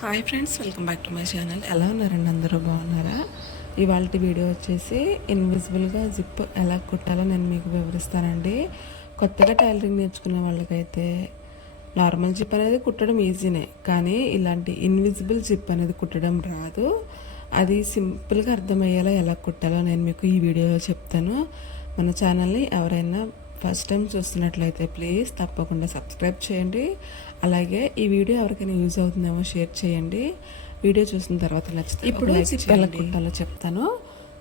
Hi friends welcome back to my channel. ఎలా ఉన్నారండి అందరూ? బాగున్నారా? ఇవాళ వీడియో వచ్చేసి ఇన్విజిబుల్గా జిప్ ఎలా కుట్టాలో నేను మీకు వివరిస్తానండి. కొత్తగా టైలరింగ్ నేర్చుకునే వాళ్ళకైతే నార్మల్ జిప్ అనేది కుట్టడం ఈజీనే కానీ ఇలాంటి ఇన్విజిబుల్ జిప్ అనేది కుట్టడం రాదు. అది సింపుల్గా అర్థమయ్యేలా ఎలా కుట్టాలో నేను మీకు ఈ వీడియోలో చెప్తాను. మన ఛానల్ని ఎవరైనా ఫస్ట్ టైం చూస్తున్నట్లయితే ప్లీజ్ తప్పకుండా సబ్స్క్రైబ్ చేయండి. అలాగే ఈ వీడియో ఎవరికైనా యూజ్ అవుతుందేమో షేర్ చేయండి. వీడియో చూసిన తర్వాత నచ్చితే ఇప్పుడు ఎలా కుట్టాలో చెప్తాను.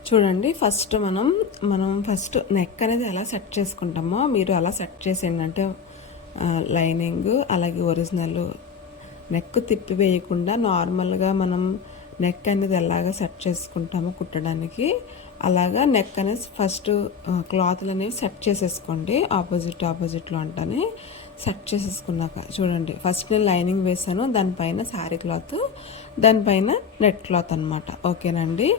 చూడండి ఫస్ట్ మనం మనం ఫస్ట్ నెక్ అనేది ఎలా సెట్ చేసుకుంటామో మీరు అలా సెట్ చేసేయండి అంటే లైనింగ్ అలాగే ఒరిజినల్ నెక్ తిప్పి వేయకుండా నార్మల్గా మనం నెక్ అనేది ఎలాగ సెట్ చేసుకుంటామో కుట్టడానికి. అలాగా నెక్ అనేది ఫస్ట్ క్లాత్లు అనేవి సెట్ చేసేసుకోండి. ఆపోజిట్ ఆపోజిట్లో అంటానే సెట్ చేసేసుకున్నాక చూడండి. ఫస్ట్ నేను లైనింగ్ వేసాను దానిపైన శారీ క్లాత్ దానిపైన నెట్ క్లాత్ అనమాట ఓకేనండి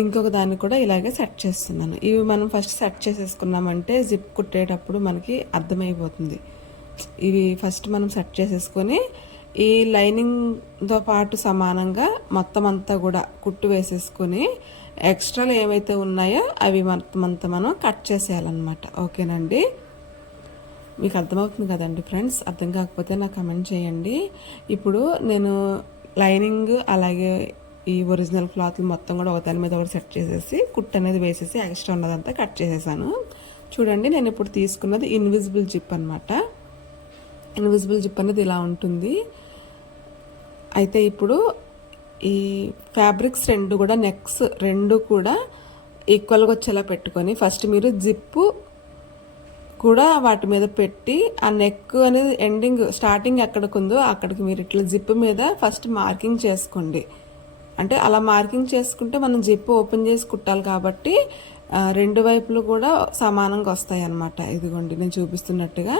ఇంకొక దాన్ని కూడా ఇలాగే సెట్ చేస్తున్నాను. ఇవి మనం ఫస్ట్ సెట్ చేసేసుకున్నామంటే జిప్ కుట్టేటప్పుడు మనకి అర్థమైపోతుంది. ఇవి ఫస్ట్ మనం సెట్ చేసేసుకొని ఈ లైనింగ్తో పాటు సమానంగా మొత్తం అంతా కూడా కుట్టు వేసేసుకొని ఎక్స్ట్రాలు ఏవైతే ఉన్నాయో అవి మొత్తం అంతా మనం కట్ చేసేయాలన్నమాట. ఓకేనండి? మీకు అర్థమవుతుంది కదండి ఫ్రెండ్స్? అర్థం కాకపోతే నాకు కమెంట్ చేయండి. ఇప్పుడు నేను లైనింగ్ అలాగే ఈ ఒరిజినల్ క్లాత్ మొత్తం కూడా ఒకదాని మీద ఒకటి సెట్ చేసేసి కుట్ అనేది వేసేసి ఎక్స్ట్రా ఉన్నదంతా కట్ చేసేసాను. చూడండి నేను ఇప్పుడు తీసుకున్నది ఇన్విజిబుల్ జిప్ అనమాట ఇన్విజిబుల్ జిప్ అనేది ఇలా ఉంటుంది. అయితే ఇప్పుడు ఈ ఫ్యాబ్రిక్స్ రెండు కూడా నెక్స్ రెండు కూడా ఈక్వల్గా వచ్చేలా పెట్టుకొని ఫస్ట్ మీరు జిప్పు కూడా వాటి మీద పెట్టి ఆ నెక్ అనేది ఎండింగ్ స్టార్టింగ్ ఎక్కడికి ఉందో అక్కడికి మీరు ఇట్లా జిప్ మీద ఫస్ట్ మార్కింగ్ చేసుకోండి. అంటే అలా మార్కింగ్ చేసుకుంటే మనం జిప్ ఓపెన్ చేసి కుట్టాలి కాబట్టి రెండు వైపులు కూడా సమానంగా వస్తాయి అన్నమాట ఇదిగోండి నేను చూపిస్తున్నట్టుగా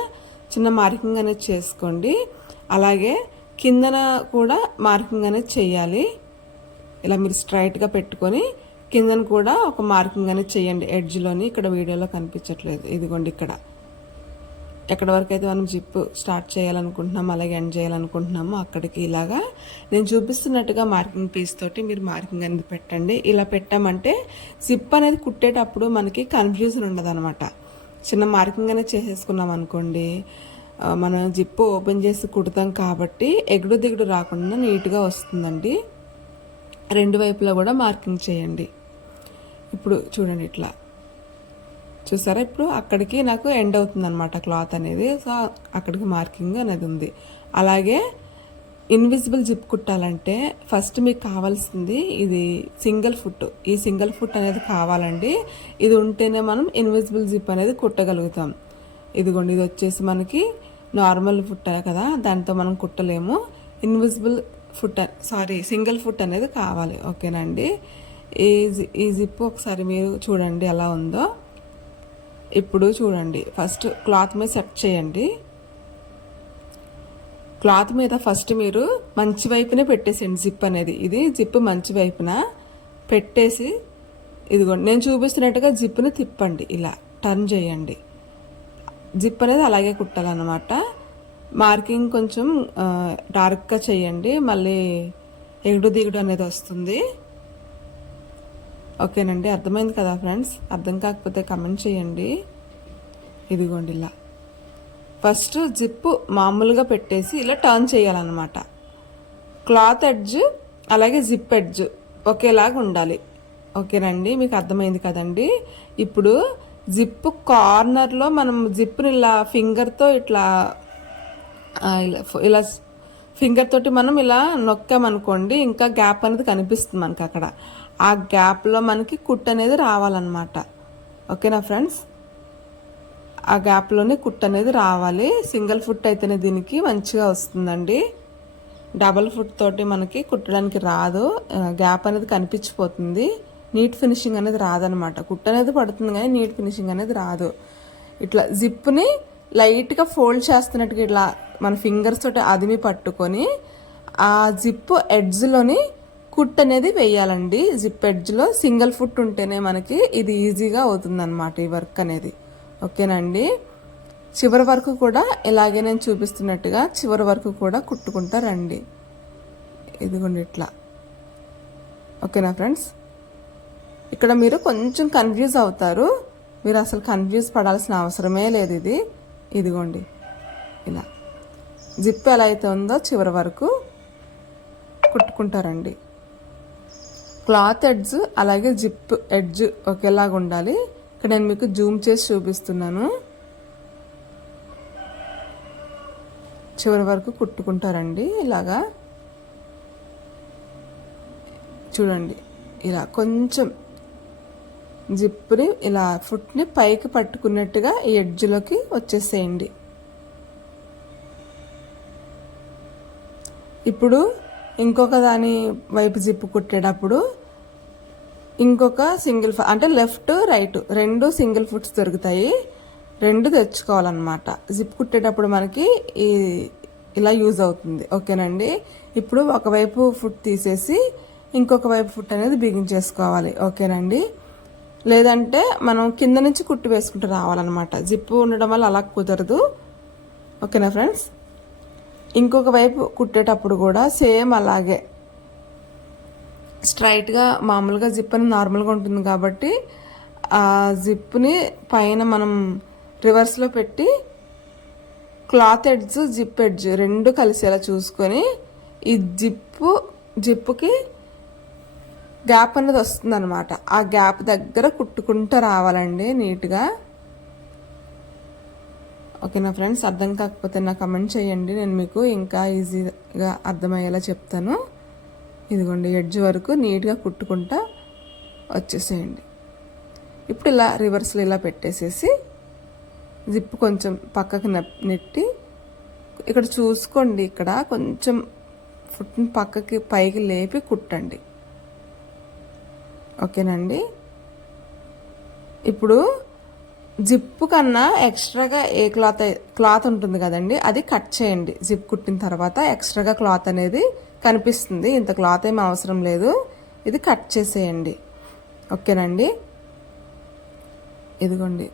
చిన్న మార్కింగ్ అనేది చేసుకోండి. అలాగే కిందన కూడా మార్కింగ్ అనేది చేయాలి. ఇలా మీరు స్ట్రైట్గా పెట్టుకొని కిందన కూడా ఒక మార్కింగ్ అనేది చేయండి. ఎడ్జ్లోని ఇక్కడ వీడియోలో కనిపించట్లేదు. ఇదిగోండి ఇక్కడ. ఎక్కడి వరకు అయితే మనం జిప్ స్టార్ట్ చేయాలనుకుంటున్నాము అలాగే ఎండ్ చేయాలనుకుంటున్నాము అక్కడికి ఇలాగా నేను చూపిస్తున్నట్టుగా మార్కింగ్ పీస్ తోటి మీరు మార్కింగ్ అనేది పెట్టండి. ఇలా పెట్టామంటే జిప్ అనేది కుట్టేటప్పుడు మనకి కన్ఫ్యూజన్ ఉండదు చిన్న మార్కింగ్ అనేది చేసేసుకున్నాం అనుకోండి మనం జిప్పు ఓపెన్ చేసి కుడతాం కాబట్టి ఎగుడు దిగుడు రాకుండా నీట్గా వస్తుందండి. రెండు వైపులా కూడా మార్కింగ్ చేయండి. ఇప్పుడు చూడండి ఇట్లా. చూసారా? ఇప్పుడు అక్కడికి నాకు ఎండ్ అవుతుంది అనమాట క్లాత్ అనేది. సో అక్కడికి మార్కింగ్ అనేది ఉంది. అలాగే ఇన్విజిబుల్ జిప్ కుట్టాలంటే ఫస్ట్ మీకు కావాల్సింది ఇది సింగిల్ ఫుట్. ఈ సింగిల్ ఫుట్ అనేది కావాలండి. ఇది ఉంటేనే మనం ఇన్విజిబుల్ జిప్ అనేది కుట్టగలుగుతాం. ఇదిగోండి ఇది వచ్చేసి మనకి నార్మల్ ఫుట్ కదా దాంతో మనం కుట్టలేము. Invisible foot sorry single foot అనేది కావాలి. ఓకేనండి ఈ ఈ జిప్ ఒకసారి మీరు చూడండి ఎలా ఉందో. ఇప్పుడు చూడండి ఫస్ట్ క్లాత్ మీద సెట్ చేయండి. క్లాత్ మీద ఫస్ట్ మీరు మంచి వైపునే పెట్టేసేయండి జిప్ అనేది. ఇది జిప్ మంచి వైపున పెట్టేసి ఇదిగోండి నేను చూపిస్తున్నట్టుగా జిప్ని తిప్పండి ఇలా టర్న్ చేయండి. జిప్ అనేది అలాగే కుట్టాలన్నమాట. మార్కింగ్ కొంచెం డార్క్గా చేయండి. మళ్ళీ ఎగుడు దిగుడు అనేది వస్తుంది. ఓకేనండి అర్థమైంది కదా ఫ్రెండ్స్? అర్థం కాకపోతే కమెంట్ చేయండి. ఇదిగోండి ఇలా. ఫస్ట్ జిప్ మామూలుగా పెట్టేసి ఇలా టర్న్ చేయాలన్నమాట. క్లాత్ ఎడ్జ్ అలాగే జిప్ ఎడ్జ్ ఒకేలాగా ఉండాలి ఓకేనండి మీకు అర్థమైంది కదండి? ఇప్పుడు జిప్ కార్నర్లో మనం జిప్ని ఇలా ఫింగర్తో ఇట్లా ఇలా ఫింగర్ తోటి మనం ఇలా నొక్కామనుకోండి ఇంకా గ్యాప్ అనేది కనిపిస్తుంది మనకి అక్కడ. ఆ గ్యాప్లో మనకి కుట్ అనేది రావాలన్నమాట. ఓకేనా ఫ్రెండ్స్? ఆ గ్యాప్లోనే కుట్ అనేది రావాలి. సింగిల్ ఫుట్ అయితేనే దీనికి మంచిగా వస్తుందండి. డబల్ ఫుట్ తోటి మనకి కుట్టడానికి రాదు. గ్యాప్ అనేది కనిపించిపోతుంది. నీట్ ఫినిషింగ్ అనేది రాదనమాట. కుట్ అనేది పడుతుంది కానీ నీట్ ఫినిషింగ్ అనేది రాదు. ఇట్లా జిప్ని లైట్గా ఫోల్డ్ చేస్తున్నట్టుగా ఇట్లా మన ఫింగర్స్ తోటి అదిమి పట్టుకొని ఆ జిప్ ఎడ్జ్లోని కుట్ అనేది వేయాలండి. జిప్ ఎడ్జ్లో సింగిల్ ఫుట్ ఉంటేనే మనకి ఇది ఈజీగా అవుతుందన్నమాట ఈ వర్క్ అనేది. ఓకేనండి? చివరి వరకు కూడా ఇలాగే నేను చూపిస్తున్నట్టుగా చివరి వరకు కూడా కుట్టుకుంటా రండి. ఇదిగోండి ఇట్లా. ఓకేనా ఫ్రెండ్స్? ఇక్కడ మీరు కొంచెం కన్ఫ్యూజ్ అవుతారు. మీరు అసలు కన్ఫ్యూజ్ పడాల్సిన అవసరమే లేదు ఇది. ఇదిగోండి. ఇలా. జిప్ ఎలా అయితే ఉందో చివరి వరకు కుట్టుకుంటారండి. క్లాత్ ఎడ్జ్ అలాగే జిప్ ఎడ్జ్ ఒకేలాగా ఉండాలి. ఇక్కడ నేను మీకు జూమ్ చేసి చూపిస్తున్నాను. చివరి వరకు కుట్టుకుంటారండి. ఇలాగా. చూడండి. ఇలా కొంచెం జిప్ని ఇలా ఫుట్ని పైకి పట్టుకున్నట్టుగా ఈ ఎడ్జ్లోకి వచ్చేసేయండి. ఇప్పుడు ఇంకొక దాని వైపు జిప్పు కుట్టేటప్పుడు ఇంకొక సింగిల్ అంటే లెఫ్ట్ రైట్ రెండు సింగిల్ ఫుట్స్ దొరుకుతాయి. రెండు తెచ్చుకోవాలన్నమాట. జిప్ కుట్టేటప్పుడు మనకి ఈ ఇలా యూజ్ అవుతుంది. ఓకేనండి? ఇప్పుడు ఒకవైపు ఫుట్ తీసేసి ఇంకొక వైపు ఫుట్ అనేది బిగించేసుకోవాలి ఓకేనండి? లేదంటే మనం కింద నుంచి కుట్టు వేసుకుంటూ రావాలన్నమాట. జిప్పు ఉండడం వల్ల అలా కుదరదు. ఓకేనా ఫ్రెండ్స్? ఇంకొక వైపు కుట్టేటప్పుడు కూడా సేమ్ అలాగే. స్ట్రైట్గా మామూలుగా జిప్ అని నార్మల్గా ఉంటుంది కాబట్టి ఆ జిప్ని పైన మనం రివర్స్లో పెట్టి క్లాత్ ఎడ్జ్ జిప్ ఎడ్జ్ రెండు కలిసేలా చూసుకొని ఈ జిప్పు జిప్పుకి గ్యాప్ అనేది వస్తుందన్నమాట. ఆ గ్యాప్ దగ్గర కుట్టుకుంటూ రావాలండి నీట్గా. ఓకేనా ఫ్రెండ్స్? అర్థం కాకపోతే నా కమెంట్ చేయండి. నేను మీకు ఇంకా ఈజీగా అర్థమయ్యేలా చెప్తాను. ఇదిగోండి ఎడ్జ్ వరకు నీట్గా కుట్టుకుంటా వచ్చేసేయండి. ఇప్పుడు ఇలా రివర్స్లో ఇలా పెట్టేసేసి జిప్ కొంచెం పక్కకి నెట్టి ఇక్కడ చూసుకోండి. ఇక్కడ కొంచెం ఫుట్ని పక్కకి పైకి లేపి కుట్టండి. ఓకేనండి. ఇప్పుడు జిప్ కన్నా ఎక్స్ట్రాగా ఏ క్లాత్ క్లాత్ ఉంటుంది కదండి అది కట్ చేయండి. జిప్ కుట్టిన తర్వాత ఎక్స్ట్రాగా క్లాత్ అనేది కనిపిస్తుంది. ఇంత క్లాత్ ఏమి అవసరం లేదు. ఇది కట్ చేసేయండి. ఓకేనండి. ఇదిగోండి.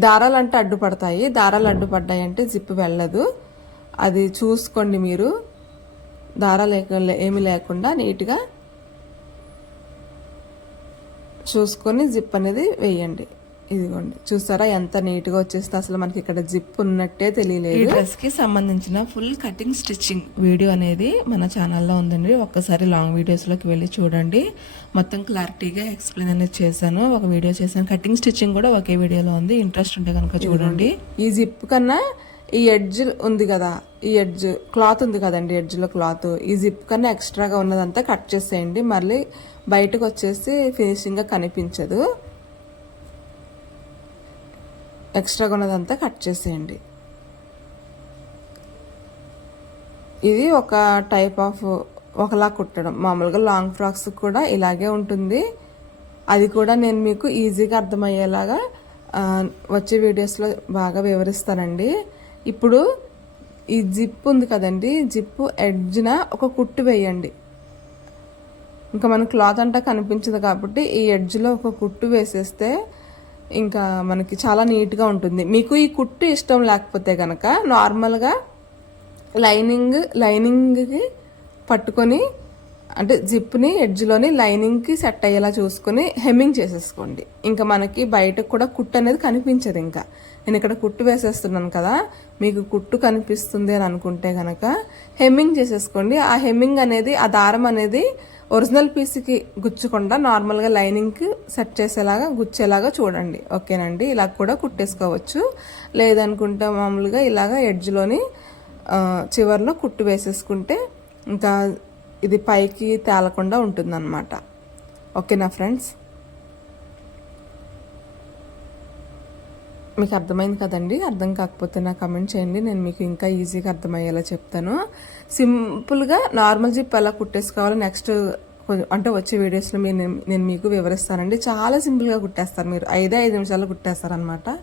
దారాలు అంటే అడ్డుపడతాయి. దారాలు అడ్డుపడ్డాయి అంటే జిప్ వెళ్ళదు. అది చూసుకోండి మీరు. దారాలు ఏమి లేకుండా నీట్గా చూసుకొని జిప్ అనేది వేయండి. ఇదిగోండి. చూసారా ఎంత నీట్గా వచ్చేస్తే అసలు మనకి ఇక్కడ జిప్ ఉన్నట్టే తెలియలేదు. డ్రెస్కి సంబంధించిన ఫుల్ కటింగ్ స్టిచ్చింగ్ వీడియో అనేది మన ఛానల్లో ఉందండి. ఒక్కసారి లాంగ్ వీడియోస్లోకి వెళ్ళి చూడండి. మొత్తం క్లారిటీగా ఎక్స్ప్లెయిన్ అనేది చేశాను. ఒక వీడియో చేశాను. కటింగ్ స్టిచ్చింగ్ కూడా ఒకే వీడియోలో ఉంది. ఇంట్రెస్ట్ ఉంటే కనుక చూడండి. ఈ జిప్ కన్నా ఈ ఎడ్జ్ ఉంది కదా ఈ ఎడ్జ్ క్లాత్ ఉంది కదండి ఎడ్జ్లో క్లాత్. ఈ జిప్ కన్నా ఎక్స్ట్రాగా ఉన్నదంతా కట్ చేసేయండి. మళ్ళీ బయటకు వచ్చేసి ఫినిషింగ్గా కనిపించదు. ఎక్స్ట్రాగా ఉన్నదంతా కట్ చేసేయండి. ఇది ఒక టైప్ ఆఫ్ ఒకలా కుట్టడం. మామూలుగా లాంగ్ ఫ్రాక్స్ కూడా ఇలాగే ఉంటుంది. అది కూడా నేను మీకు ఈజీగా అర్థమయ్యేలాగా వచ్చే వీడియోస్లో బాగా వివరిస్తానండి. ఇప్పుడు ఈ జిప్ ఉంది కదండి జిప్ ఎడ్జ్న ఒక కుట్టు వేయండి. ఇంకా మన క్లాత్ అంతా కనిపించదు కాబట్టి ఈ ఎడ్జ్లో ఒక కుట్టు వేసేస్తే ఇంకా మనకి చాలా నీట్గా ఉంటుంది. మీకు ఈ కుట్టు ఇష్టం లేకపోతే కనుక నార్మల్గా లైనింగ్ లైనింగ్కి పట్టుకొని అంటే జిప్ని ఎడ్జ్లోని లైనింగ్కి సెట్ అయ్యేలా చూసుకొని హెమ్మింగ్ చేసేసుకోండి. ఇంకా మనకి బయటకు కూడా కుట్టు అనేది కనిపించదు ఇంకా. నేను ఇక్కడ కుట్టు వేసేస్తున్నాను కదా మీకు కుట్టు కనిపిస్తుంది అని అనుకుంటే కనుక హెమ్మింగ్ చేసేసుకోండి. ఆ హెమ్మింగ్ అనేది ఆ దారం అనేది ఒరిజినల్ పీస్కి గుచ్చకుండా నార్మల్గా లైనింగ్కి సెట్ చేసేలాగా గుచ్చేలాగా చూడండి. ఓకేనండి? ఇలా కూడా కుట్టేసుకోవచ్చు. లేదనుకుంటే మామూలుగా ఇలాగ ఎడ్జ్లోని చివరిలో చివర్లో కుట్టు వేసేసుకుంటే ఇంకా ఇది పైకి తేలకుండా ఉంటుందన్నమాట. ఓకేనా ఫ్రెండ్స్? మీకు అర్థమైంది కదండి? అర్థం కాకపోతే నాకు కమెంట్ చేయండి. నేను మీకు ఇంకా ఈజీగా అర్థమయ్యేలా చెప్తాను. సింపుల్గా నార్మల్ జిప్ ఎలా కుట్టేసుకోవాలో. నెక్స్ట్ అంటే వచ్చే వీడియోస్లో మీరు నేను- నేను మీకు వివరిస్తానండి. చాలా సింపుల్గా కుట్టేస్తారు మీరు. ఐదే ఐదు నిమిషాల్లో కుట్టేస్తారు అనమాట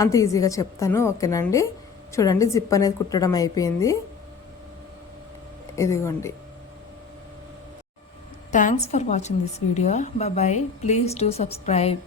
అంత ఈజీగా చెప్తాను. ఓకేనండి చూడండి జిప్ అనేది కుట్టడం అయిపోయింది. ఇదిగోండి. Thanks for watching this video bye please do subscribe